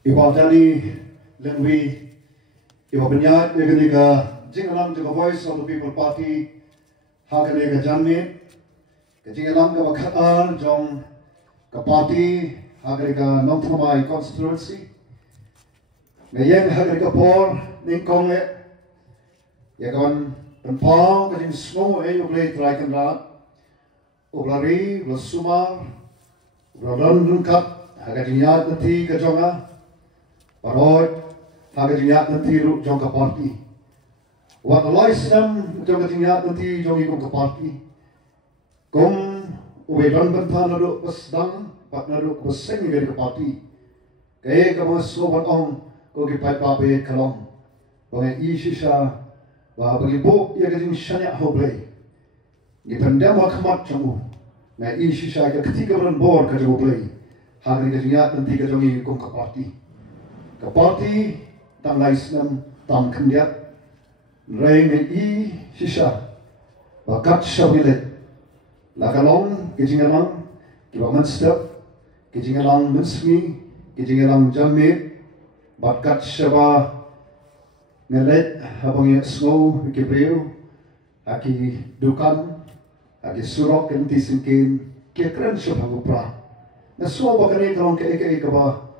Iba tani lengwi iba benyat yeganika jingalang to the voice of the people party haganika janmit jingalang ka bakhaan jong ka party haganika nongthamai constituency ngayon haganika por ningkong yagawan penpang kajing snow ublay traikan ra ublari lasumar ublalan rungkat hagajingyat nanti kajonga Paroi, hagajingyat nanti ru jong ka party. Wat alaisam jong hagajingyat nanti jong ikong ka party. Kung uwedan bantana ru pasdang, patna ru paseng ngeri ka party. Kaya ka mga sobat ong ko gipay pabe kalong. Bangai isi siya, ba bagi bo ya gajing syanyak hoblay. Gipandam wakamat jangu. Ngai isi siya ka ketika beran bor ka jang hoblay. Hagajingyat nanti ka jong ikong ka party. Kapati tang laisnam tam kendiat rain i sisa bakat shawilet lakalong kijingalang kibangan step kijingalang mensmi kijingalang jamit bakat shaba ngelet habang snow kibriu aki dukan aki surok kenti singkin kekren shabangupra naswa bakane kalong ke ba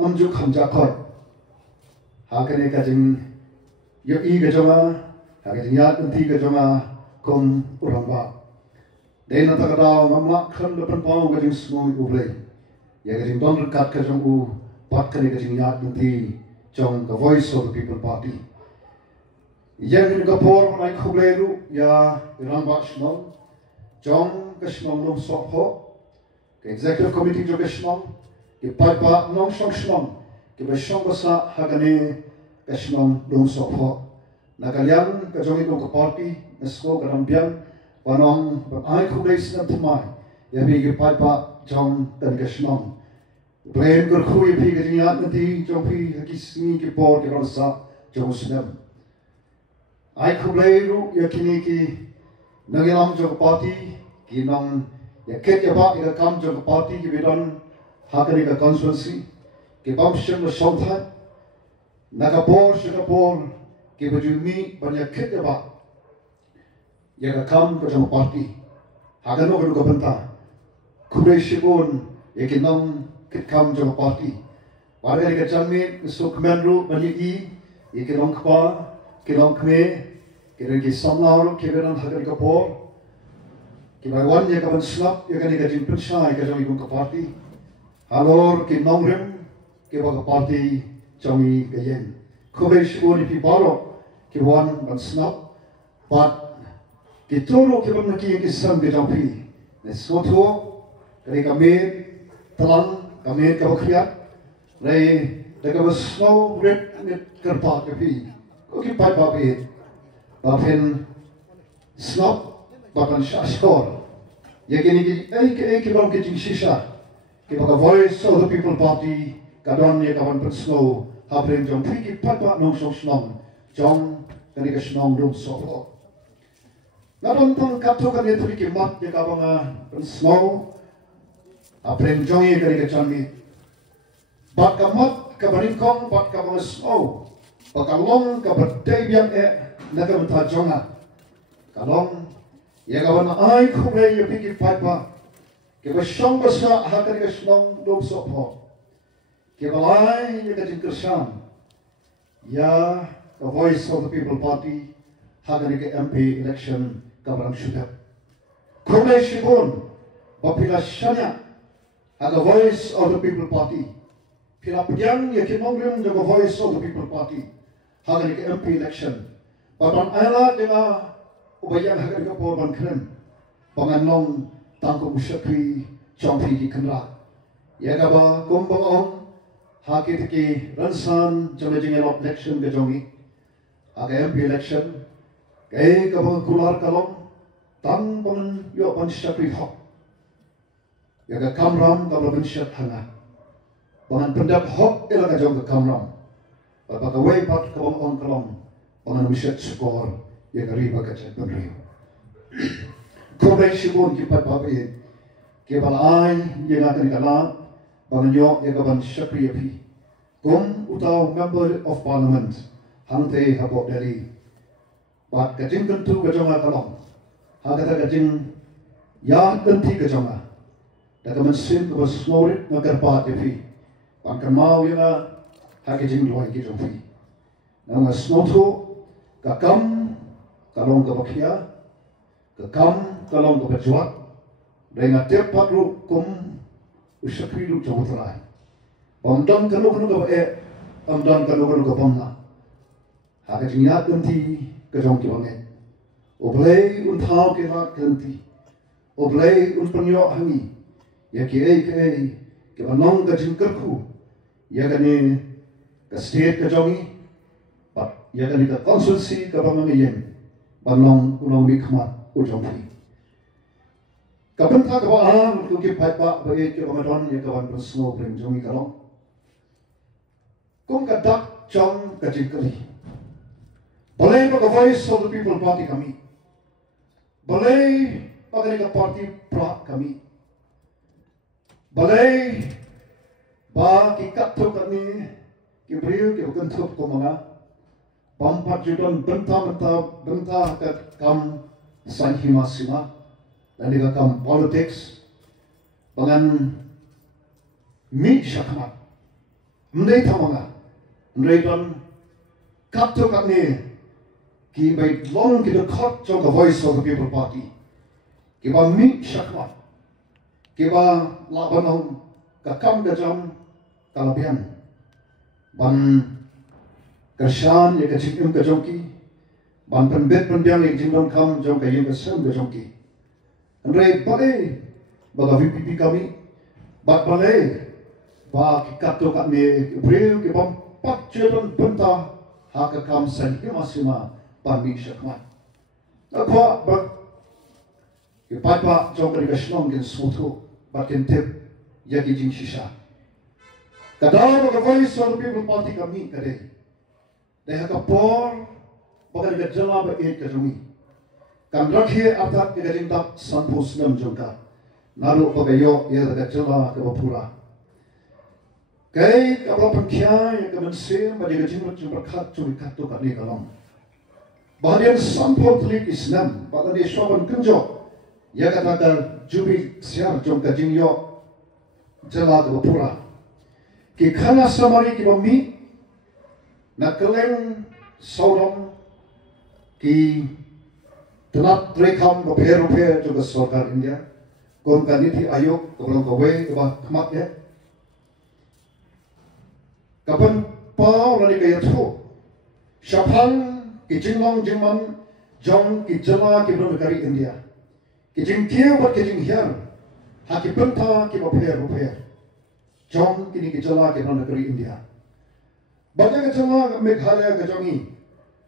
amjuk hamjakot hakane kajing yo I gajoma hakajing yat nanti gajoma kum uramba dena takadaw mamla khan lepan pau kajing semua ublay ya kajing don rekat kajong u pat kane kajing yat nanti jong the voice of the people party yang ni kapor mai khubleru ya iramba shnom jong kashnom nom sokho executive committee jo kashnom ke paipa nong song shnong ke ba shong basa hagane ka shnong dong sokho nagalyang ka jongi dong ka party esko karambiang panong ai khudais na thmai ya bi ke paipa jong tan ka shnong blame kur khui phi ke jingat nati jong phi kisni ke por ke rasa jong snam ai khudai ru ya kini ki nagilam jong party ki nong ya ket ya ba ila kam jong party ki bidon hakanika constituency ke bamshem na shomthan nakapor shikapor ke bajumi banyak khit ba ya kam ka jong party hagano ka banta khure shibon ya ke nam kit kam jong party barga ka jamme sukmenru bani I ke long kpa ke long khme ke ke samlaur ke beran hakanika por ke baiwan ya ka ban slap ya ka ni ka jin pensai ka jong ikong ka party Halor ke nongrim ke baga party jongi gayen. Kubesh uni pi baro ke wan ban snap but ke toro ke ban naki ke sam ke jampi. Ne soto kare kame talang kame ka bakriat re de ka snow red ne kerpa ke pi. Ko ki pai pa pi. Ba fen snap ba ban shashkor. Ye ke ni ke ban ke jing shisha. Kita voice of the people party kadon ye kawan persno habrem jong piki patpa nong song snong jong kani ka snong dum so ngadon tang kapto kan ye piki mat ye kawanga persno habrem jong ye kani ka chanmi bat kamat ka baringkong bat ka mga snow pakalong ka birthday biang naga mta jonga kalong ye kawan ai khumre ye piki patpa ke basyong basa hakari ka snong dom sopho ke balai ye ka jingkersan ya the voice of the people party hakari ka MP election ka barang syuda kumai shibon bapila shanya the voice of the people party pila pyang ye ke nongrim the voice of the people party hakari ka MP election papan ala denga ubayang hakari ka por ban krem panganong tangko musyakri champi ki kanra ya gaba kumbang on hakit ki ransan jamajing election ke jongi aga MP election kay gaba kular kalong tang pangan yo pan syakri hok ya ga kamram gaba ban syak hanga pangan pendap hok ila ga jong ka kamram baba ka way pat ka on kalong pangan musyak skor ya ga riba ka chat ban rio Kobe shibun ki pat papi ke balai ye na kan kala banganyo ye ka ban syakri api kum utau member of parliament hang te habok Delhi bat kajing kentu kajonga kalong ha kata kajing ya kenti kajonga da kaman sim ko snorit nagar pa te fi pan kamau yana ha kajing loi ki jong fi na snoto ka kam kalong ka bakhia ka kam kalong ka bajuat dengan tiap patru kum usakri lu jawatrai pamdam kanu kanu ka e amdam kanu kanu ka pamna ha kajing ya kenti kajong ki banget oblei un thau ke rat kenti oblei un pangyo hangi ya ki ke banong ka jingkerku ya kani ka state ka jongi pat ya kani ka consultancy ka bangayem banong unong mi khmat u jong fi ka ban tha ka ba ku ki phai pa ba ke bangadon ya ka ban snow bring jongi ka long kum ka dak chong ka jingkeri boleh bagi voice of the people party kami boleh bagi parti pra kami boleh bagi kato kami kibriu ki ukentup ko mga pampat judon benta ka kam sanhima sima dan ka kam politics bangan mi syakmat mendai tamanga mendai don kato kami ki by long ki the court of the voice of the people party ki ba mi syakmat ki ba labanong ka kam ka jam kalabian ban kershan ya ka chingum ka jongki ban penbet pendiang ya jingdom kam jong ka yeng ka sem ka jongki andre bale baga VPP kami bat bale ba ki kato ka me breu ki bam pat chedon benta ha ka kam san ki masima pami syakmat akwa ba ki papa jong ka shnong gen sutu ba ken tip ya ki jing shisha kadang baga voice of the people party kami kade deha ka por baga ka jala ba et ka jumi kan rakhe atat ke jing dak sanpus nam jongka naru baga yo ya ka jala ka pura kai ka ba pangkya ya ka mense ba de jing jing berkat cumi kat to ka ni kalong bahagian sampul telik Islam pada di Syaban Kenjok ya katakan jubi siar jom kajing yo jala ke pura ki khana samari ki bami nak keleng saudam ki tenat rekam beper juga sarkar India kon kaniti ayok kebelang kawe kebah kemat ya kapan pau lari kaya tu syapang ki jinglong jingman jong ki jala ki bernegari India ki jing kieu bat ki jing hiar ha ki benta ki beper jong kini ki jala ki bernegari India baga ka jala Meghalaya ka jongi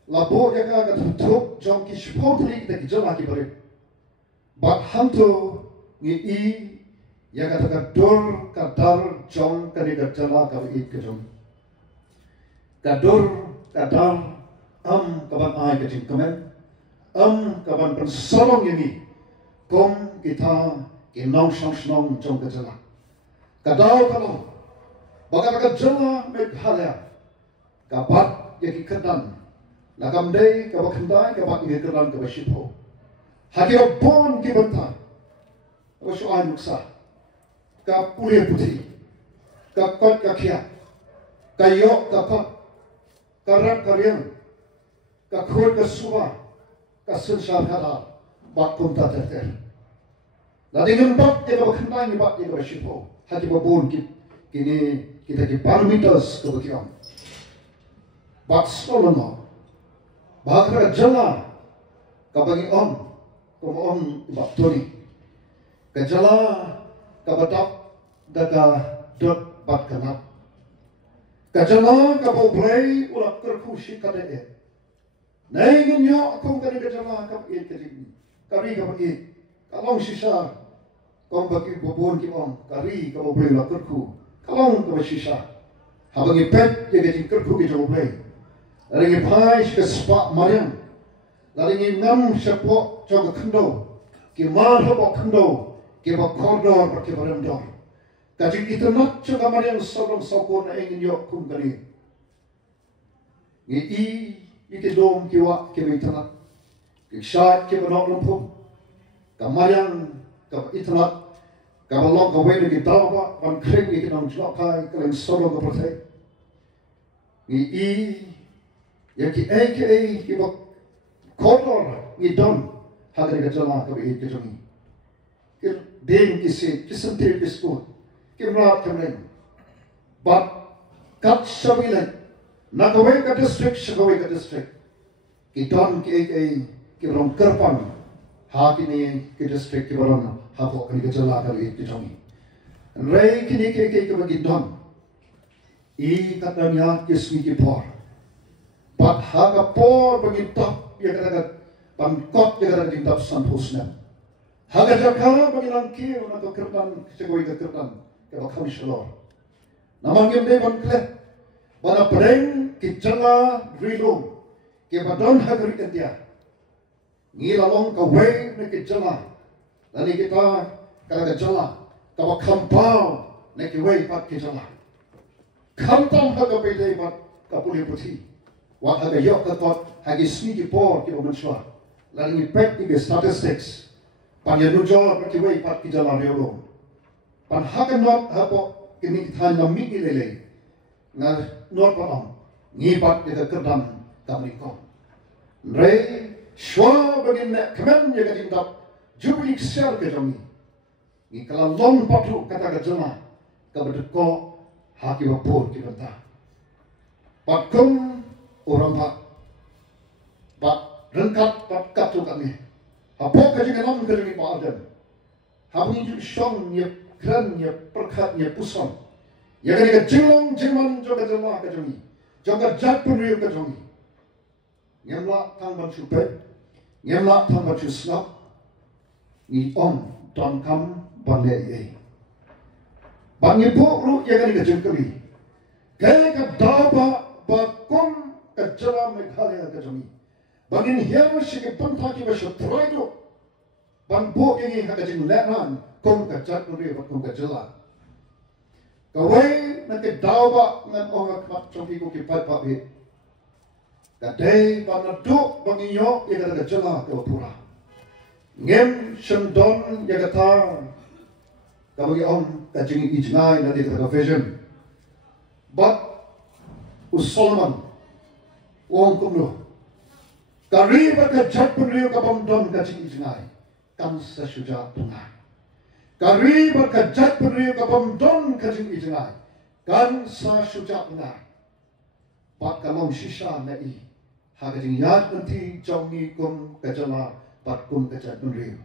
labo ya ka tutup jong ki spotli ki jala ki beri bat hantu ngi i ya ka dur ka dar jong kani ka jala ka i ka jong ka dur ka dar kaban ai ke jing komen kaban pensolong ini kom kita ki nong snong jong ke jala kadau kalau baga jala Meghalaya kabat ya ki kedan lakam dei ka bakandai ka bak ni kedan ka bashipho haki bon ki banta ka shuai nuksa ka pule puthi ka kot ka khia ka yo ka pa karat karyang ka khur ka suba ka sunshar khala bak kumta terter ladingin bak ke ka bakandai ni bak ke ka bashipho haki bon ki kini kita ki parameters ka bakiam bak stolongo bakra jala kabagi om baktoni kajala kabatak daga dot bat kanap kajala kabobrei ulak kerkushi kade nei gunyo akong kani kajala kap it kari kap it kalong sisa kong bagi bobon ki om kari kabobrei ulak kerku kalong kap sisa habagi pet ye gajing kerku ki jobrei lalingi pai ke spa mariam lalingi nam sepo coba kendo ki mar habo kendo ki ba kordor ba ki baram dor Kajing itu nak juga mariang sorong sokon engin yok kum kani. Ngi iki dom kiwa kiwa itana. Kisah kiwa nok lumpur. Kamariang kawa itana. Kawa long kawa lagi dawa ban kring iki nang jlokai kaleng sorong kapertai. Ngi yaki aka kiwa kotor ngi don hagari kajala kawa iki kajongi. Kir deng kisi kisentir kiskut. Kimrat kemeng, but kat shawilan, nakaway ka district, shakaway ka district. Kiton ki rom kerpan, hakini ki district ki baron hapo kani kajala kali kitongi. Ray kini ki bagidon, katanya kismi ki por, but haga por bagitap ya katagat pangkot ya katagat dintap sampusna. Haga jakala bagilang ki nak kerpan shakaway ka kerpan. Kau kau shalor. Namang yang dewan kle, pada pereng kijala rilum, kebadon hagari kendia. Ngilalong kawai ne kijala, lani kita kalau kijala, kau kampau ne kawai pat kijala. Kampau hagapai deh pat kapuli putih. Wah hagayok katot hagi sini por kau mencuat. Lani pek tiga statistics, panjang pat kawai pat kijala rilum. Pan hakan not hapo kini kita namik ilele na not paam ngipat kita kedam kamiko rei shwa bagin na kemen ya kadin tap jubli ksel ke jongi ni kala long patu kata kajama kabedeko haki bapur kita pakum orang pak rengkat pak katu kami hapo kajikan kajami pak adam habni ju shong ye kerannya perkatnya pusan. Ya kan ikat jilong jiman joga jemaah kejongi, joga jat penriu kejongi. Ngemla tang bancu pet, ngemla tang bancu snap, ni om don kam banle ye. Bangi bukru ya kan ikat jengkeli, kaya kat daba bakum kejala Meghalaya kejongi. Bangin hiaw sigi pentaki bersyatraido, bang buk ini hak kejeng lenan. Kung kajat nuri at kung kajala. Kaway na kidawa ng mga kapatsoki ko kipagpapit. Kaday panaduk banginyo yung kajala kawapura. Ngem siyandon yagata kabagiong kajing ijnay na dito vision. But Solomon uong kumlo. Kariba kajat punriyo kabamdon kajing ijnay. Kan sa syuja tungay. Kari berkajat beri kabamdon kajing ijnai kan sa syuja benar. Pak kamom sisa nai hagajing yad nanti jongi kum kajala pat kum kajat beri.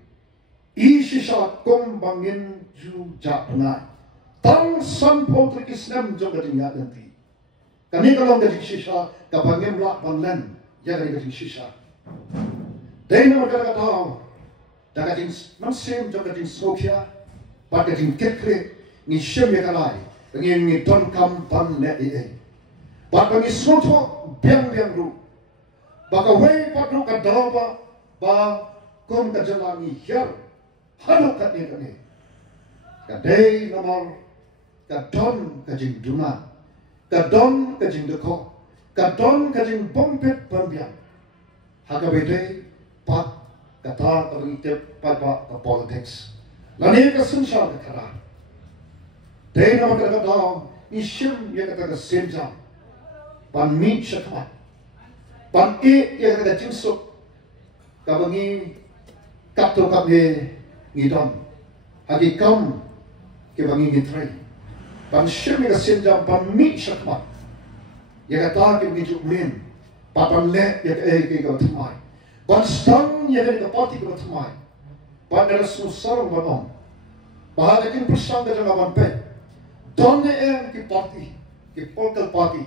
I sisa kum bangin ju ja benar. Tang sampol terkisnem jong kajing yad nanti. Kani kalau kajing sisa kabangin lak banlen ya kajing sisa. Dena kata kajing mansim jong kajing sokya. Pada jingket kre ni shem ya kalai ngin ni don kam ban le e pada ni soto biang ru baka wei padu ka dawa ba kom ka jala ni hyar halu ka ni kane ka dei namar ka don ka jing duna ka don ka jing deko ka don ka jing bompet pambiang haka bede pat kata ka ngitep pat ka politics Lani ka sunshal ka kara. Dahil naman ka daw, isyum ya ka senja. Pan meet siya ka. Pan ya ka jinsuk. Kabangi kapto kami ngidon. Hagi kam kabangi ngitray. Pan syum ya ka senja, pan meet siya ka. Ya ka tagim ngijuk min. Papan le ya ka ka tumay. Pan stang ya ka pati ka tumay. Pada susarong banom, bahagia kin persang dengan awan pet, donne ki parti, ki political party,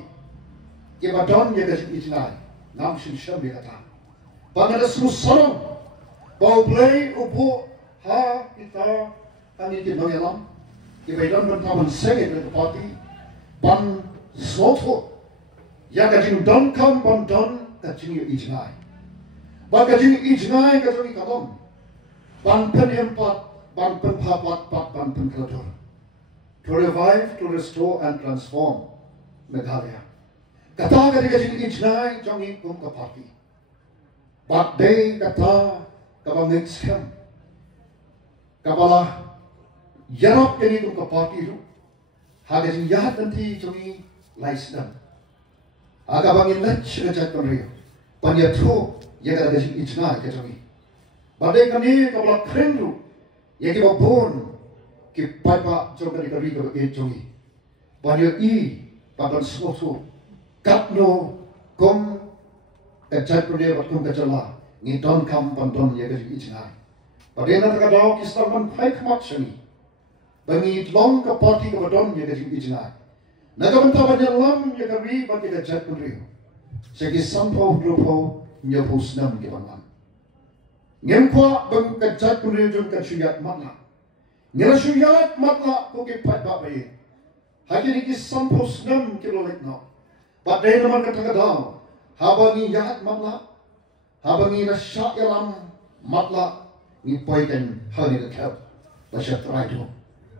ki badon ya kasi ijnai, nam sinsham ya kata. Pada susarong, bau play ubu ha kita kami ki mengelam, ki badon bertawan sengit dengan parti, ban soto, ya kasi don kam ban don kasi ijnai, bahagia kasi ijnai kasi kalom. Ban pen empat, ban pen papat, ban pen kelator. to revive, to restore and transform Meghalaya. Kata ka jing ichnai jong i kum ka party. But they kata kabang scam. Kabala yarap yani kum ka party ru. Haga jing yahat nanti jong i laisdam. Aga bangin lach ngajat penriyo. Panyatho yaga jing ichnai ka jong i. But they kani kabala kren ru. Yaki babon ki paipa jong ka dikari ka jong i. Panyo i papan smotu. Katno kom kachat pune batkum kachala ni don kam pandon ye gajing ichnai padena taka dog kistalman phai khmak chani bangi long ka party ka badon ye gajing ichnai nagamanta banyalam ye kari bat ye kachat pune segi sampo grupo nyapu snam ke bangan ngemkwa bang kachat pune jun kachuyat matla ngelashuyat matla ko ke phat ba baye hakini ki sampo snam ke lo lek no. But they naman katagadaw, habang iyahat matla, habang inasya yalam matla, ni poiken hani kakab, basyat raito.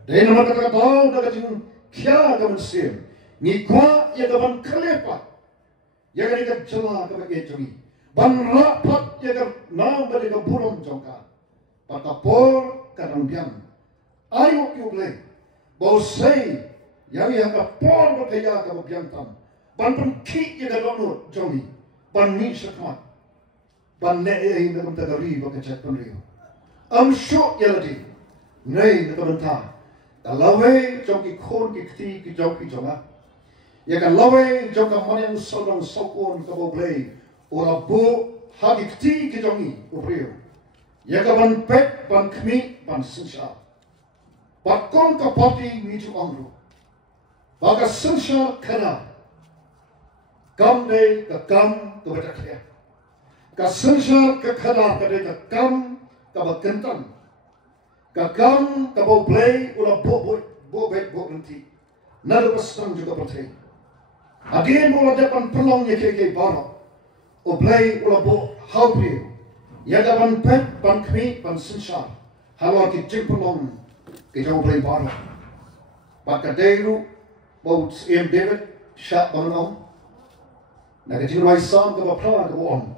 They naman katagadaw, nagajing kya gaman sim, ni kwa yagaban kalepa, yagan ikat jala kabag etami, ban rapat yagan na baliga burong jongka, patapor kanangbian, ayo yuble, bosay, yang kapor bataya kabagyan tam, ban pun ki ye da dono jongi ban ni sakmat ban ne e na kam ta gari ba ka chat pun rio am sho yalati nei na kam ta da lawe jongi khon ki khti ki jongi jonga ye ka lawe jonga manen sodong sokon ka bo play ora bo ha ki khti ki jongi o rio ye ka ban pet ban khmi ban sinsha ba kon ka pati ni chu angro ba ka sinsha kana Kam day ka kam ka batakya. Ka sansar ka khada ka day ka kam ka bakantan. Ka kam ka bo play ula bo bet bo nanti. Nalu pasang juga patay. Again ula depan pelong ye ke baro. O play ula bo how play. Yaga ban pet ban kmi ban sansar. Halwa ki jing pelong ki jau play baro. Baka dayru bo em David syak banong. Nagajing raisam ka bapra ka buon.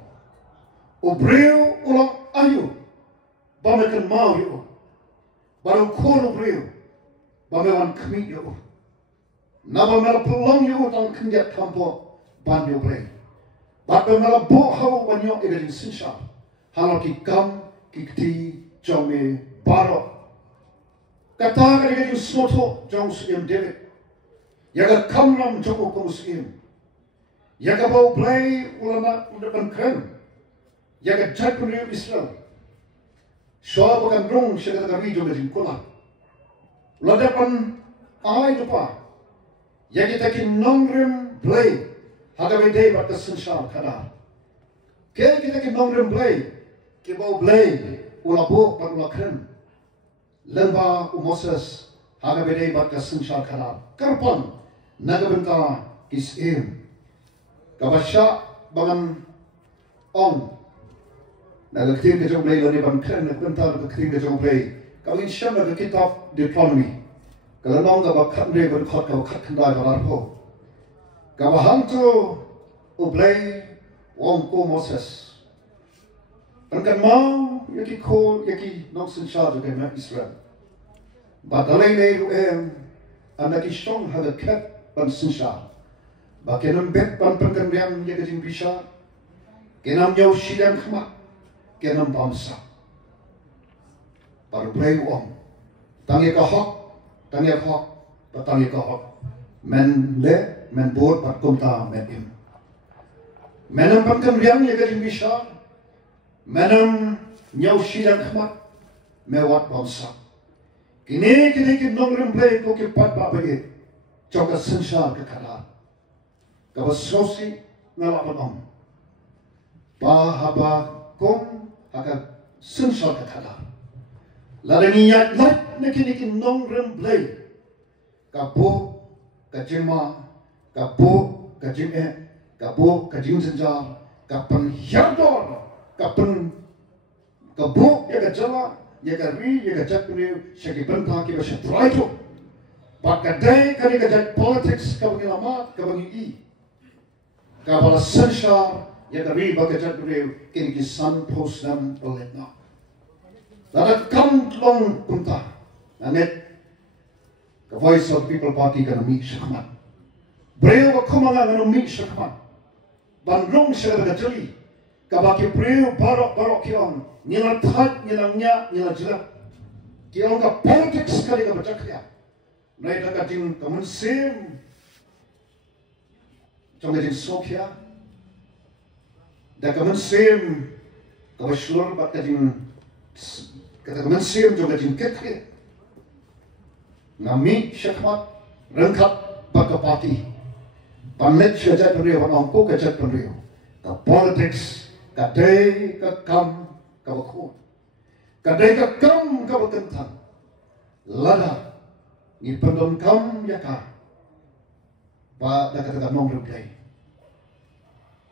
O breu ulang ayu. Bamakan mau yu. Baru kono breu. Bamawan kmi yu. Naba mela pelong yu tang kenjat kampo ban yu breu. Bapa mela bohau banyo ibading sinsha. Halau ki kam ki kti jome baro. Kata ka nagajing smoto jong siem David. Yaga kamram jong ukong siem. Yaga bau play ulama undapan keren. Yaga chat pun Israel. Soal bukan rong syarikat kami juga jingkola. Ladapan ay lupa. Yaga taki nongrem play. Haga bede batas sensal kada. Kaya kita ki nongrem play. Ki bau play ulabo pan ula keren. Lemba umoses haga bede batas sensal kada. Karpan nagabenta kisim. Kabasya bangan ong nagagting ka jong play lo ni ban kren nagpunta nagagting ka jong play kawin siya nagkitab Deuteronomy kalanong ka bakhat re ban khot ka bakhat khandai barar po kabahan to o play wong ko Moses kan mau yaki ko yaki noksen sha jo kay Israel badalay ne ru anaki shong haga kat ban sinsha Bakenam bet pan pengendam ye gajing bisa, kenam jauh sidang khma, kenam bangsa. Baru play uang, tangi kahok, tangi kahok, men le, men board pat kumta men im. Menam pengendam ye gajing bisa, menam jauh sidang khma, mewat bangsa. Kini nongrim play ko ke pat babaye, coba sensar ke kalah. Kawasosi ngalapan bahaba kom agak sensal kata laraniat lat nakinikin nong remblay kapo kajima kapo kajime kapo kajim senjar kapan hyardor kapan kabo ya kajala ya kari ya kajak punya syaki bentang kita syatraito Pakadai kani kajak politics kabagi lama kabagi I. Kabala sensar ya kami bakajak beliau kini kisan posnam peletna. Lalu kam long punta. Nanget the voice of the people party kana mi shakman. Beliau bakumanga kana mi shakman. Bandung segera jeli. Kabaki beliau barok kion. Nila tat nilangnya nila jelas. Kion ka politics kali kabajak ya. Nay dakating kamunsim Jongajing Sokya Dakamunsim Kabashur Bakajing Katamunsim Jongajing Ketke Nami Shakmat Rengkat Bakapati Pamet Shajat Penrio Panongko Kajat Penrio Ka politics Kadai Kakam Kabakut Kadai Kakam Kabakentang Lada Ni pendom kam yakar, pa nakataga nong replay.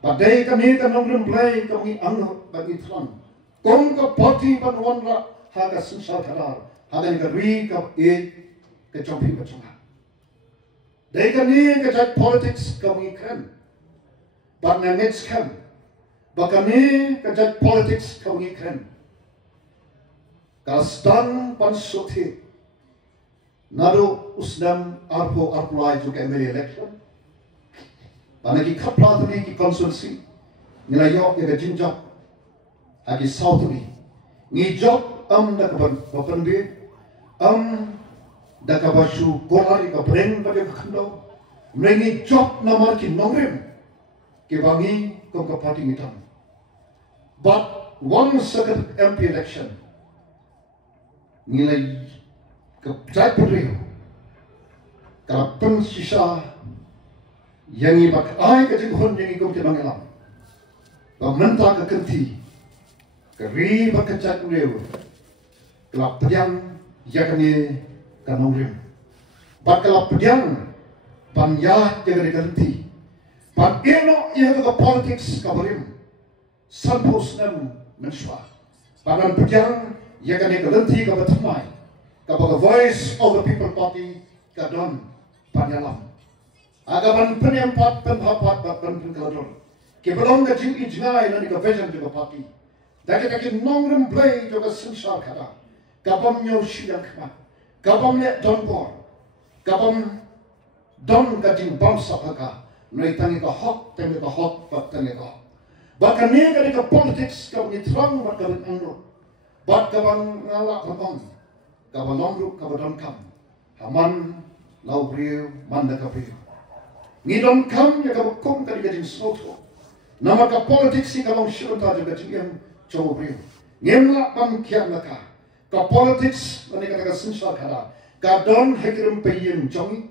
Padai kami ka nong replay kami ang bagi tran. Kong ka party panwan ra haga sensal kadar, haga ni ri ka ke chompi bachunga. Dai kami ka jat politics kami kan, pa nangets kan. Bakami ka jat politics kami kan. Kastan pan sothi. Nado usdam arpulai juga MLA election. Panaki kapla tadi ki konsulsi. Nilayok ya jinjak. Agi south ni. Ni job da kapan bi. Da kabashu kolari ka breng bagi kendo. Mengi job namar ki nongrim. Ki bangi ko ka party ngitam. But one second MP election. Nilai Kejat Penrio Kalau pensisa Yang ibak ay kajiguhon yang ikum tinang ilam Pementa kekenti Keriba kejat Penrio Kalau pedang Yakani kanongrim Bat kalau pedang Banyah yang dikenti Bat enok yang ke politics kabarim Sanpos nem menswa Badan pedang Yakani kelenti kabatamai Kapag voice of the people party kadon panyalam. Agaban penyempat penhapat bapan penkalador. Kebelong ka jing ijngai na ni ka vision juga party. Daki nongrem play juga sensar kada. Kabam nyaw sidang kama. Kabam ne don bor. Kabam don ka jing bangsa haka. Noi tangi ka hot, tangi ka hot, tangi ka hot. Bahkan ni ka politics ka ni terang bakal ando. Bak kabang ngalak kabang. Kabalongru kabadon kam, haman lau brio manda kabrio. Ngidon kam ya kabakom kali gajing soto. Nama ka politics si kalong syurta juga jingem cowo brio. Ngemla pam kiam laka. Ka politics mani kata sensal kada. Kadon hakirum peyem jongi.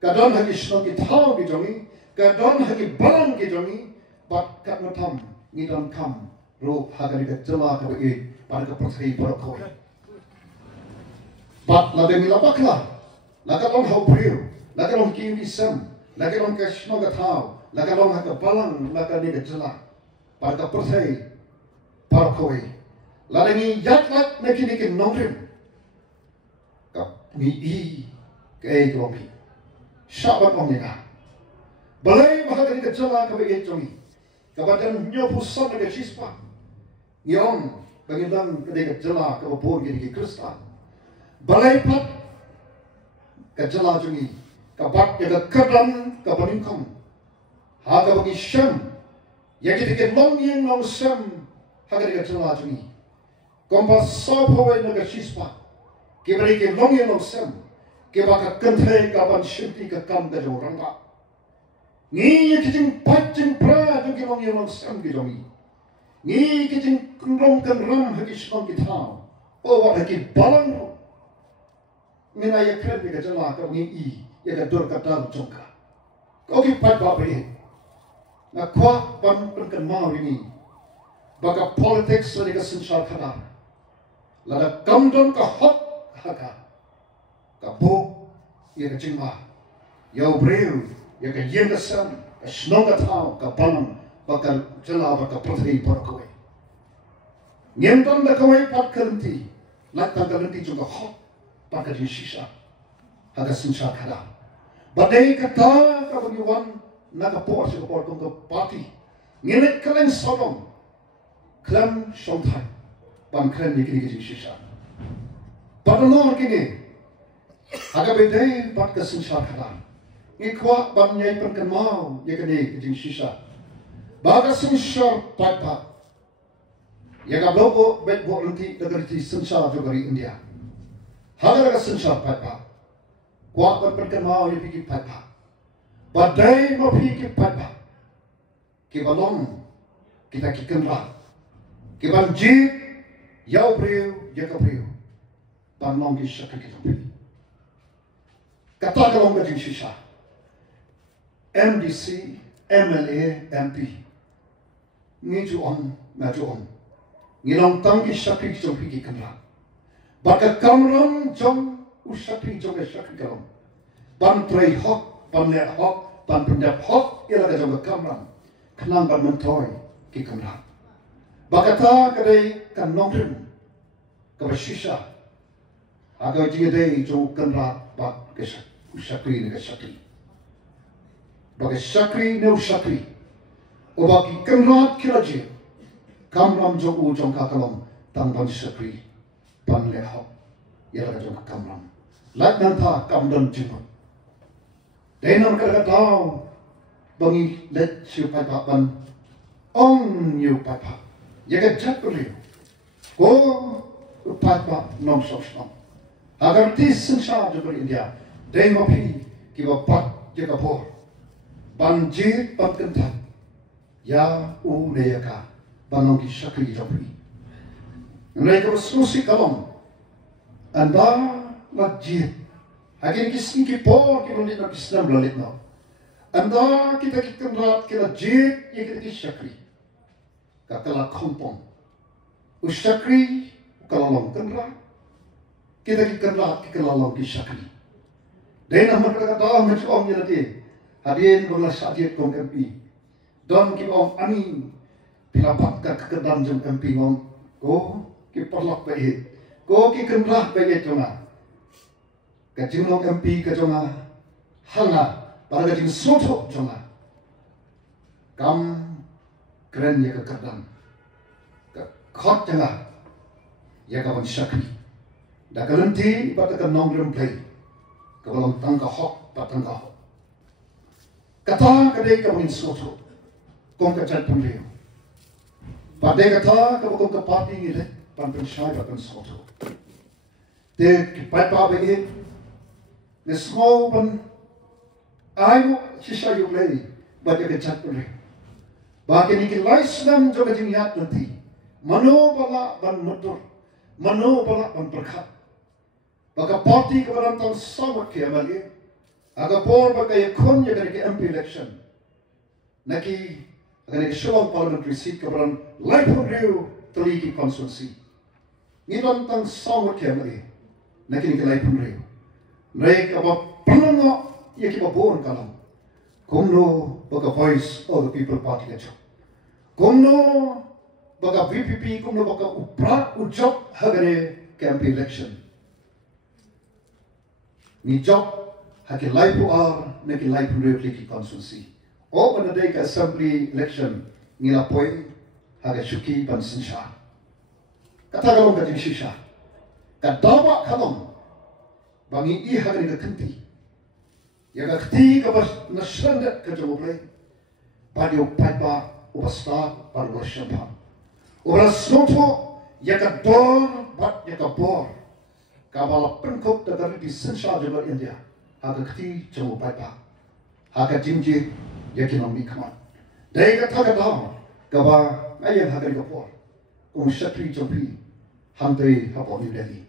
Kadon haki shnong ki thao ki jongi. Kadon haki balang ki jongi. Bat kat matam ngidon kam ro hagani ka jela kabagi pada ka perthai parokoi. But la demi la bakla, la kalong hau brio, la kalong kiri sem, la kalong kashnoga tau, la kalong haka balang, la kaniga jela, pada perthai parkoi, la dengi yatlat nekini ke nongrim, kap ni I ke globi, syabat omnega, balai bahaga ni ke jela kabe ejongi, kabadan nyopusan ke chispa, yong bangidang ke jela kabe bor ke Krista. Balai pat kejala jungi kabat ya kedam kabaningkam haga bagi syam ya kita long yang long syam haga kejala jungi kompas sopawe naga shispa kibari ke long yang long syam kibaka kentai kaban shimpi ke kam ke orang ba ni ya kita pacin pra jungi long yang long syam ke jungi ni kita long kan ram hagi syam kita oh wat hagi balang Mina ya kred ni kajala ka ngi I ya ka dor ka tar chongka. Ko ki pat ba be. Na kwa ban kan mau ni. Baka politics ni ka sensal khana. La da kamdon ka hot haka. Ka bo ya ka chingma. Ya breu ya ka yeng ka sam ka snong ka thao ka balang baka jala baka prathai par ko. Nyemton da kawai pat kanti. La ta kanti chung ka hot Pakar di sisa, haga sincha kada. Badai kata kabagi wan naga por si por kong party. Nginek kalen solong klan shongthai ban klan nikini kiji shisha. Padano kini haga bedai bat ka sincha kada. Ngikwa ban nyai penkan mau yakini kiji shisha. Baga sincha papa. Yaga blogo bet bo nanti dagariti sincha jogari India. Haga sincha papa. Kwa ban penkan mau yakini papa. Badai mau pikir papa. Kibalong kita kikenra. Kibanjit yau priu jaka priu. Banlong ki syakri kita priu. Kata kalong gajing shisha. MDC, MLA, MP. Ngiju on, ngaju on. Ngilong tang ki syakri kita priu kikenra. Baka kamram jom usyakri jom syakri kalong. Ban tray hok, ban le hok, ban pendap hok ilaga jom kamram. Kenang ban mentoy ki kamra. Bakata kadai kan nongrim ka shisha. Aga jingedai jo kamra ba ke syakri ne ke syakri. Ba ke syakri ne syakri. Oba ki kamra kiraje. Kamram jo u jong ka kalom tang ban syakri ban le ho. Ya la jong kamram. Lat nan tha kam don jingot. Denon ka tao bangi let siu pai pa ban ong yu pai pa yaga jat beliau ko pai pa nom so so agar ti sincha jo beri India dei ngopi ki ba pat yaga por ban ji pat kenta ya u ne yaga banong ki shakri jo beri mereka bersusi kalom anda lagi akhirnya ki por ki menit nak Islam lalit no. Anda kita kenrat kita jid yang kita syakri. Kakala kompong. Usyakri kalalong kenrat. Kita kenrat kalalong syakri. Dan nama kita tahu macam orang yang nanti hadirin belas sahaja kong MP. Dan kita orang ani pilapat kekedan jom MP ngom. Ko kita perlak baik. Ko kita kenrat baik jonga. Kajinong MP kajonga hanga. Para gajing soto jonga. Kam keren ya kekedan. Khot jonga. Ya kawan syakri. Da kalenti batakan nongrim play. Kawalang tangka hok patangka hok. Kata kadai kawan soto. Kong kachat pemliu. Padai kata kawan kong party ngile pan pensyai batan soto. Te kipai pa bagi. Nesmo pan ayo sisa yuk lagi baca kecak boleh. Bagi ni Islam juga jingiyat nanti. Mano bala ban motor, mano bala ban berkat. Baka parti kebaran tang sama kiamali. Aga por baka yakon ya dari MP election. Naki akan iksyolong parliamentary seat kebaran life review teliki konstitusi. Ngilang tang sama kiamali. Naki ni life review. Mereka apa penengok ia kita born kalam. Kumno baka voice of the people party lecho. Kumno baka VPP, kumno baka upra ujok hagare campaign election. Ni job hake life ar neki life republic constituency. O pada day ka assembly election ngila poi haga shuki ban sinsha. Kata kalong ka shisha. Kadawa kalong bangi I hagare ka kenti. Yang ketiga bas nasendat kerja mulai, pada upaya upasta pada bersama. Orang semua yang kedor, bat yang kedor, kabala pengkop dari di sensa juga India. Agak ketiga cuma upaya, agak jingji yang kita mikmat. Dari kata kata, kabah ayam agak kedor, syakri jompi, hantai apa ni Delhi.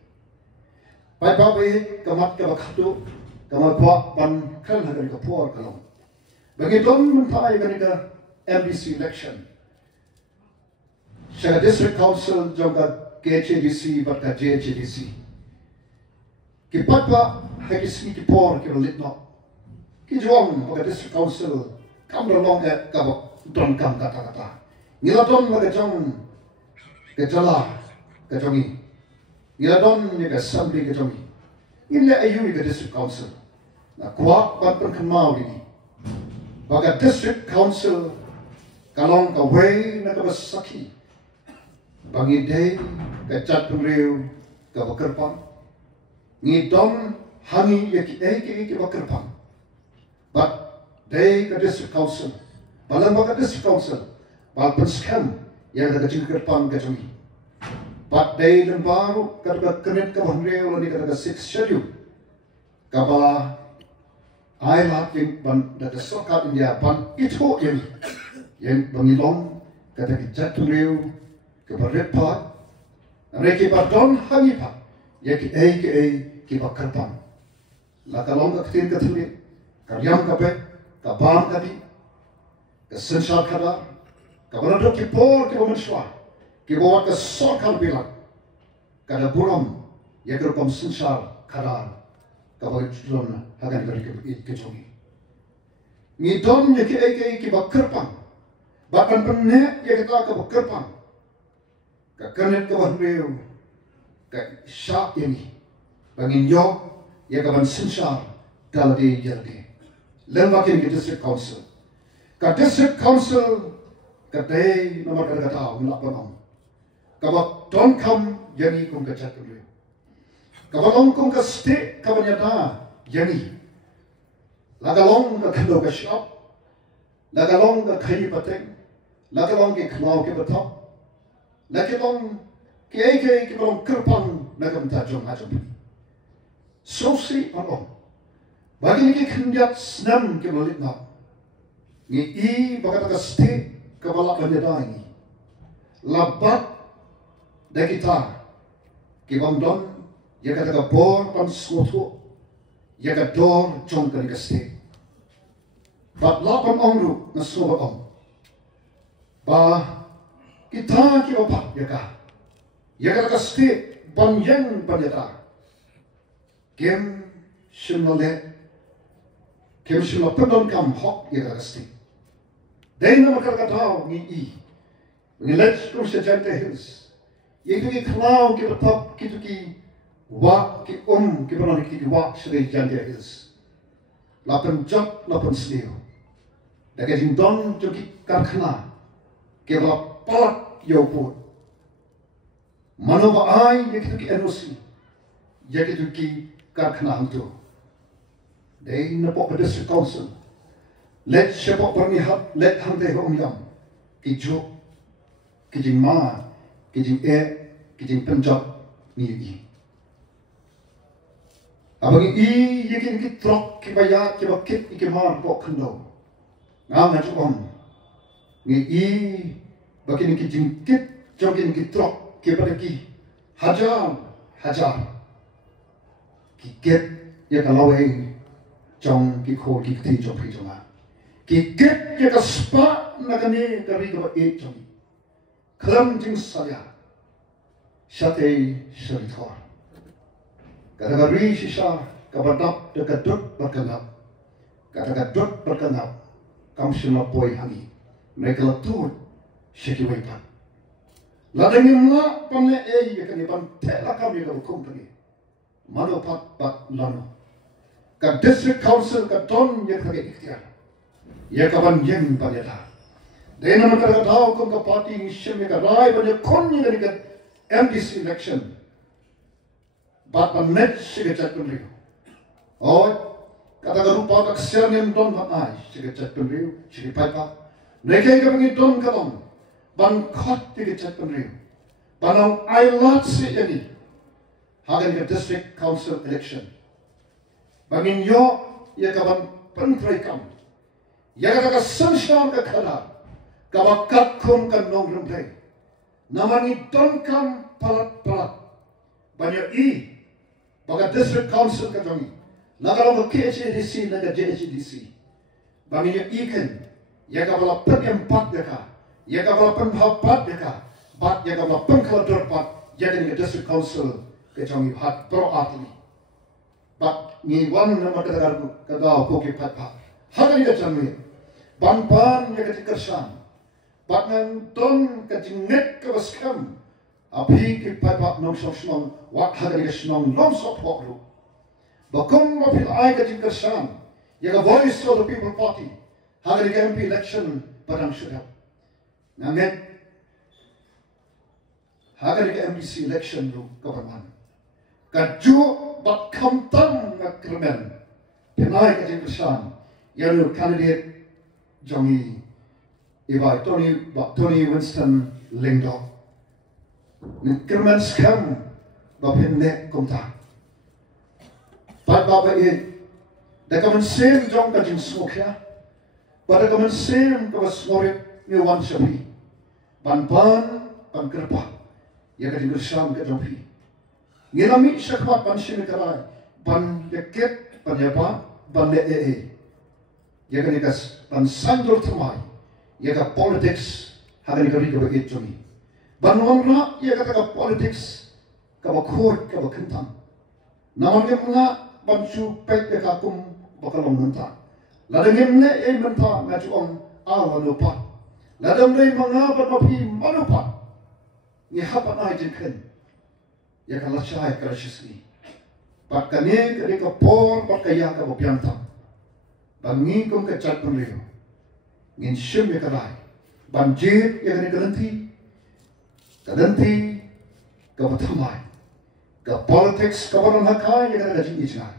Upaya baik kamat kabah kado. Kamu buat ban kan hari kapur kalau. Bagi don mentai mereka MDC election. Saya district council juga KHDC berkat JHDC. Kipat pak hari sini kapur kita lihat no. Kijuang bagi district council kamu long kabak don kam kata-kata. Nila don mereka jom kejala kejongi. Nila don mereka assembly kejongi. Ini ayu ke district council. na kuak ban pen kemau ini baga district council kalong ka wei na ka basaki bangi day ka chat pemriu ka bakerpang ngi dom hangi yaki bakerpang but day ka district council balang baga district council bal penskam yang ka jingkerpang ka jongi but day lembaru ka kenet ka pemriu ni ka 6 schedule ka ba I love yang ban da sokat India ban itu yang bangilong kata kita turiu ke berrepat mereka berdon hangi pak ya ki bakarpan la kalong ka tin ka thuli karyam ka pe ka bam ka di ka sensar kada ka barado ki por ki bomenswa ki bawa ka sokal bilang kada buram ya kerpam sensar kada kapag tulon hagan dari ke jongi ni don ye ki bakerpang bakan penne ye kita ka bakerpang ka kanet ka banreu ka sha ini bangin yo ye ka ban sinsar daldi jaldi lembakin ke district council ka day nomor ka tahu ngelapan ka bak don kam yani kum ka chat kabalong kong ka state kabanyata yani lagalong ka kando ka shop lagalong ka khayi pateng lagalong ke khnao ke bathap lagalong ke balong kerpang nagamta jong ajam sosi along bagi ni khnjat snam ke balitna ni bagata ka state kabala banyata ni labat dakita ke bamdon ya kata ka bor pan soto ya ka dor chong ka ste bat la pan ongru na soba ong ba kita ki opa ya ka ste ban yang banyata kem shimale kem shimla pendon kam hok ya ka ste dai na makar ka tao ni let's go to Jante Hills ye ki klau ki top ki wa ki pernah ki wa sedih Jante Hills lapan jok lapan seliu daga jindon joki karkhana ke bala palak yoput mano ba ai ye ki NOC ye ki karkhana hantu dei na po district council let shepo pernihat let hante ho yam ki jo ki jing ma ki jing ki jing penjab ni abang yakin ki trok ki bayat ki bakit ki mar po khando ngam na chom ni bakin ki jingkit jokin ki trok ki baraki hajar ki get ya kalawe chong ki khol ki ti chom phi choma ki get ya ka spa na kane kari ka e chom khalam jing saya shate sharitor kata ri sisa kabadap dekat dut berkenap kata dut berkenap kam sina poi hangi mereka letut sekiwaipan ladengin la panne ya kan pan tela kami ka company mano pat lano ka district council ka ton ya ka ikhtiar ya ka ban jem paneta dena makar ka tao kom ka party mission ka rai ban kon ni ka MDC election bat panet sige chat penriu oi kata garupa ka ksian nem don bat ai sige chat penriu sige paipa neke ka bangi don ka don ban khot sige chat penriu banau ai lat si yani hagan ka district council election bangin yo ya ka ban pentrai kam ya ka sunshine ka khada ka bakat kum ka nong rumpai namani don kam palat banyak baga district council ka jongi nagalo ka KHDC naga JHDC banginya ikan ya ka bala pempat ya ka bala pempat bat ya ka bala pengklador pat ya ka district council ka jongi hat pro atli bat ni wan nama ka dau ko ki pat hagan ya jongi ban ya ka tikersan bat nang ton ka jinget ka baskam api ki pat nom sok snom wat hagan ya snom nom sok pokru Bakong mapil ay ka jing kersan. Yaga voice of the people party. Hagani ka MP election padang syurap. Nanget. Hagani ka MPC election lu kapaman. Kaju bat kamtam nga kremen. Pinay ka jing kersan. Yanu candidate jongi. Iba Tony Winston Lingdo. Ni kremen skam bapinne kumta. Pat baba it. Da kaman sem jong ka jing smoke ya. Pada kaman sem ka smoke ni wan shapi. Ban kerpa. Ya ka jing kersam ka jong pi. Ngilami syakmat ban shimi karai. Ban yaket, ban yapa, ban le. Ya ka nikas ban sandor tamai. Ya ka politics hagan ka ri ka bagit jongi. Ban wamra ya ka politics ka bakot ka bakentang. Naman nga bansu pek ka kum bakalong menta. Ladang ne e menta nga chuang ala lupa. Ladang ne mga mapi malupa. Ni hapan ay jengken. Ya ka lachay ka shisni. Pakane ka ka por pakaya ka bopyantang. Bangi kum ka chat penliyo. Ngin shim ya ka lai. Banjit ya ka ni kadanti ka batamay. Ka politics ka walang hakay ya ka jing ichnay.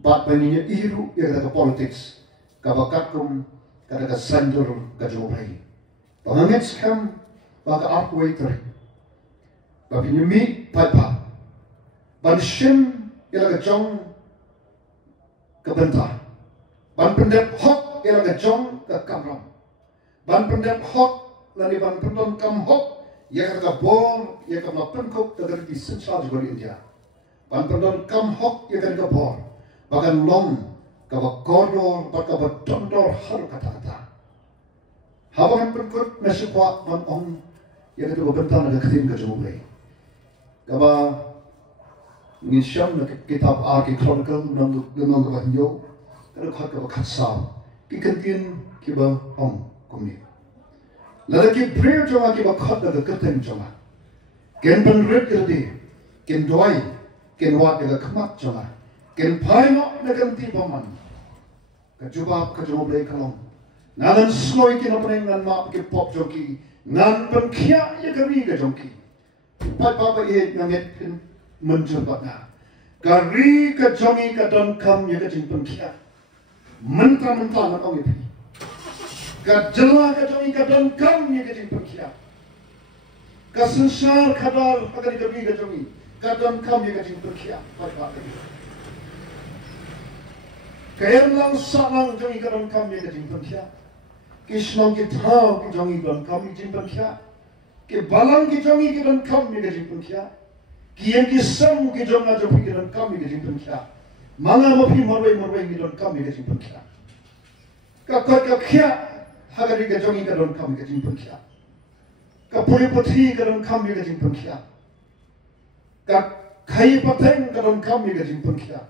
Bat baninya iru ya ka politics ka bakakum ka ka sandor ka jobay. Pangangets kam baka arkway tari. Bapinyumi paipa. Banshim ya ka jong ka benta. Ban pendep hok ya ka jong ka kamram. Ban pendep hok lani ban pendon kam hok ya ka bor ya ka penkok ka dari sensal juga India. Ban pendon kam hok ya ka bor. Bahkan long kaba kodor baka dondor har kata-kata. Habangan penkut mesukwa ban ong ya ka bentang na katim ka jumulay. Kaba ngisyam na kitab Arki Chronicle nang kaba hinyo kada kaba katsam kikantin kiba ong kumi. Lalaki prayer joma kiba khat na katem joma. Ken ban red irdi ken doi ken wat na khamak joma. Ken paino na ganti paman. Kajubab kajumulay kalong. Nalan sloy kinapring nan map ki pop joki. Nan pan kia ya kari ka joki. Pat papa ye nganget pin menjumpat na. Kari ka jongi ka don kam ya ka jing pan kia. Mentah-mentah nan ong ipi. Ka jela ka jongi ka don kam ya ka jing pan kia. Ka sensar kadar agari ka bi ka jongi. Ka don kam ya ka jing pan kia. Pat papa ye. Kaya lang salang jongi ka don kam ya ka jing pan kia. Kisnong ki thao ki jongi don kam ya jing pan kia. Ki balang ki jongi ki don kam ya ka jing pan kia. Ki yang ki sam ki jonga jopi ki don kam ya ka jing pan kia. Manga mapi marway ki don kam ya ka jing pan kia. Ka kia hagari ka jongi ka don kam ya ka jing pan kia. Ka pulipati ka don kam ya ka jing pan kia. Ka kai pateng ka don kam ya ka jing pan kia.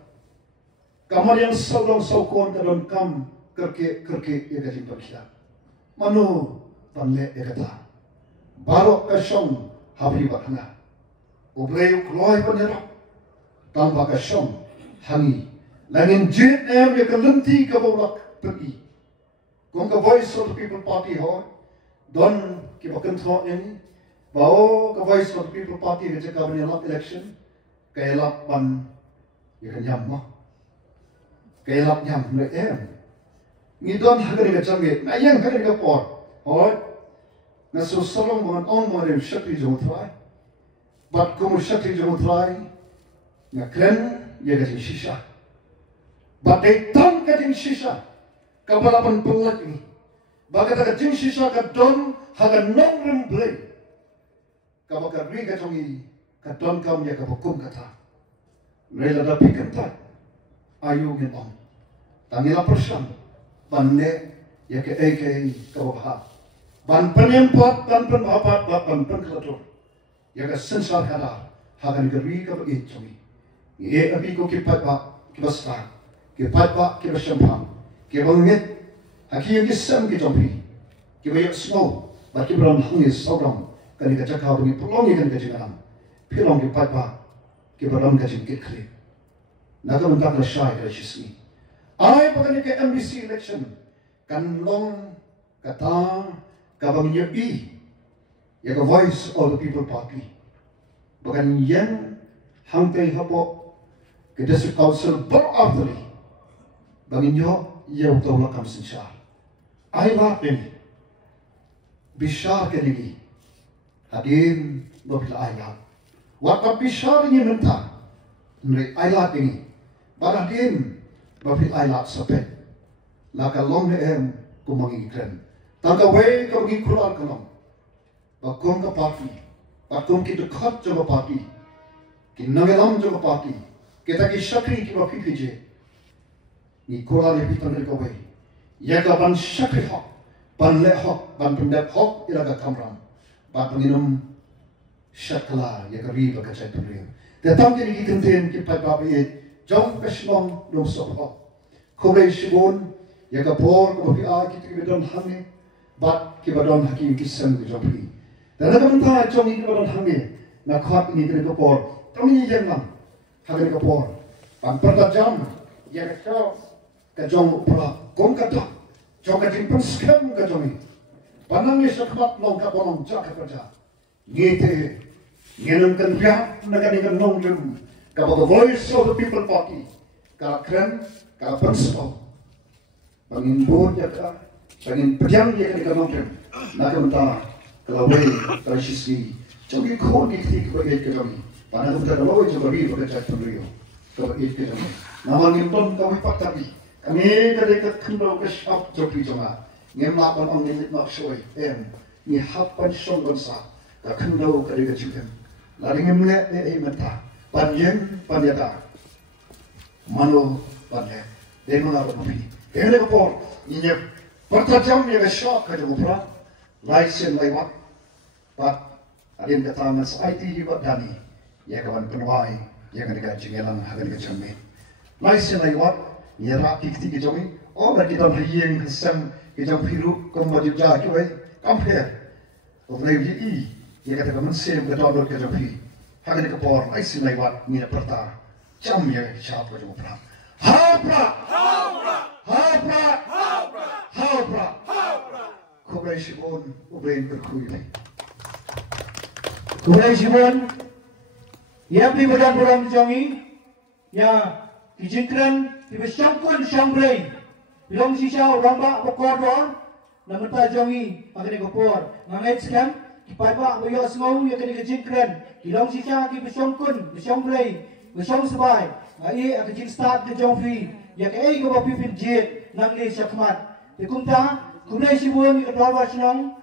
Kamar yang saudong saukon ka don kam kerke ya ka jing pan kia. Manu panle ya kata. Barok ka syong hapi bakna. Ubreu kloy panera. Tanpa ka syong hangi. Langin jet em ya ka lenti ka bawlak pergi. Kung ka voice of the people party ho. Don ki bakentro ini. Bao ka voice of the people party ka cakap menelak election. Kaya lak pan ya ka nyam mo. Kaya lak nyam le em. Ngidon hagari ka changgit. Ayang hagari ka por. Hoy. Nasusalong mga ong mga rin syakri jong try. Bat kumu syakri jong try. Nga kren ya ka jing shisha. Bat daytang ka jing shisha. Kabalapan pelak ni. Baka ka jing shisha ka don haga nong rin blay. Kabaka ri ka jongi ka don kam ya ka bukum kata. Rela da pikanta. Ayu ngin ong. Tangila persyam. Bande ya ke eke ka babaha. Ban penyempat, ban penhapat, ban penkelatur. Ya ka sensal kada. Hagan geri ka bagit jongi. Ye abi ko kipat ba kibasta. Kipat ba kibasyampang. Kibangit. Haki yung kisam ki jompi. Kibayok snow. Bat kibram hangis saurang. Kani ka cakaw bungi pulongi kan ka jinganam. Pilong kipat ba. Kibaram ka jingkit kli. nagamuntak na siya ika shismi. Ay pagani ka MBC election kanlong katang kabang niya yaga Voice of the People Party. Bagan yan hangkay hapo ke District Council berarti bangin yo yaw tawla kamsin siya. Ay lapin bishar kenigi hadim bapil ayat. Waktu bishar ini mentah nri ayat ini baradim bapil ayat sepet. Laka long em kumangikren. Tangka way kamangi Quran kanong. Bakum ka party. Bakum ki dekat jo party. Ki nangelam jo party. Kita ki syakri ki bapipije. Ni Quran ni pitan ka way. Ya ka ban syakri hok. Ban le hok, ban pendep hok iraga kamram. Ba penginum syakla ya ka ri ba ka cai penriu. Tetang ki ni kenten ki pat ba ye jong peslong dom sok hok. Kore shibon ya ka por ko bi a ki ti bedon hangi. Bat ki badon hakim kisam ki jopri. Dan ada mentah jom ini badon hangi. Na khat ini kena kapor. Kami yang nam hangi kapor. Pampar da jam ya ka ka jong pula kom ka ta. Jong ka timpun skam ka jom ini. Panang ni sakmat long ka bonong jak ka kerja. Ngete ngenam kan pia na kan kan nong jum. Ka the Voice of the People Party. Ka kren ka penspo. Pangin bo ya ka Pagin pediam dia kena kamangkan, nak mentah kelawai terisi, jadi kau ni tik bagai kejami, pada tu kita kelawai juga beri bagai cat penriu, bagai kejami. Nama ngimpon kami pak tapi, kami kedekat kendau kesap jopi joma, ngemlapan orang ni nak shoy, ni hapan shon bangsa, tak kendau kedekat juga. Lari ngemle mentah, panjang panjata, mano panjang, dia mengarut kopi, dia lekor, nyep. Pertajam yang shock kerja mupra, license lewat, but adin kata mas IT juga dani, ya kawan penuai, ya kan dekat jengelang, akan dekat cermin. License lewat, ya rapi kiti kejomi, oh berarti dalam hiyeng kesem kejam biru, kemudian jah kue, compare, oleh ini, ya kata kaman sem kedua kejam biru, akan dekat por, license lewat, ni perta, jam ya siapa kerja mupra, hapra, hapra, hapra. Haupra, Kublai Shibon, Ubrain berkuili. Kublai Shibon, ya pibadan bulan jangi, ya kijikran, pibasangkun sangblay, bilong sisa ramba bokordor, namun ta jangi akan ekopor, mangai sekam, kipaiba boyo semau ya kini kijikran, bilong sisa kibasangkun, basangblay, basang sebai, ai akan jik start ke jongfi, ya kai ko bapipin jet, nangli syakmat. Ikumta, Kublai Shibon ikatwa senang,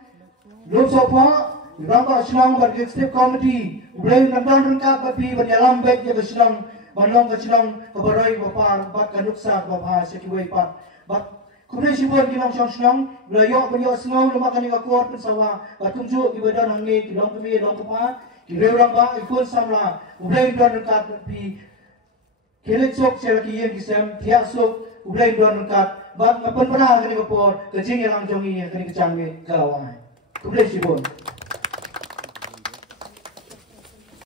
Lok Sabha, Rangka senang bagi setiap komiti, Ublai nandan rengkat bagi banyalam baik yang senang, banlong senang kebarai bapa, bat kanuksa bapa sekiwai pat, bat Kublai Shibon kinong senang, belayok banyak senang lemak kani kakuat pensawa, bat kumjuk di badan hangi, kilong kami long kepa, kilai rangka ikut samla, Ublai nandan rengkat bagi kilit sok selaki yang kisam tiak sok, Ublai nandan rengkat. Bang, apa pernah kini kapor, kecing yang langsung ini, kini kecanggi, kalawai. Kublai Shibon.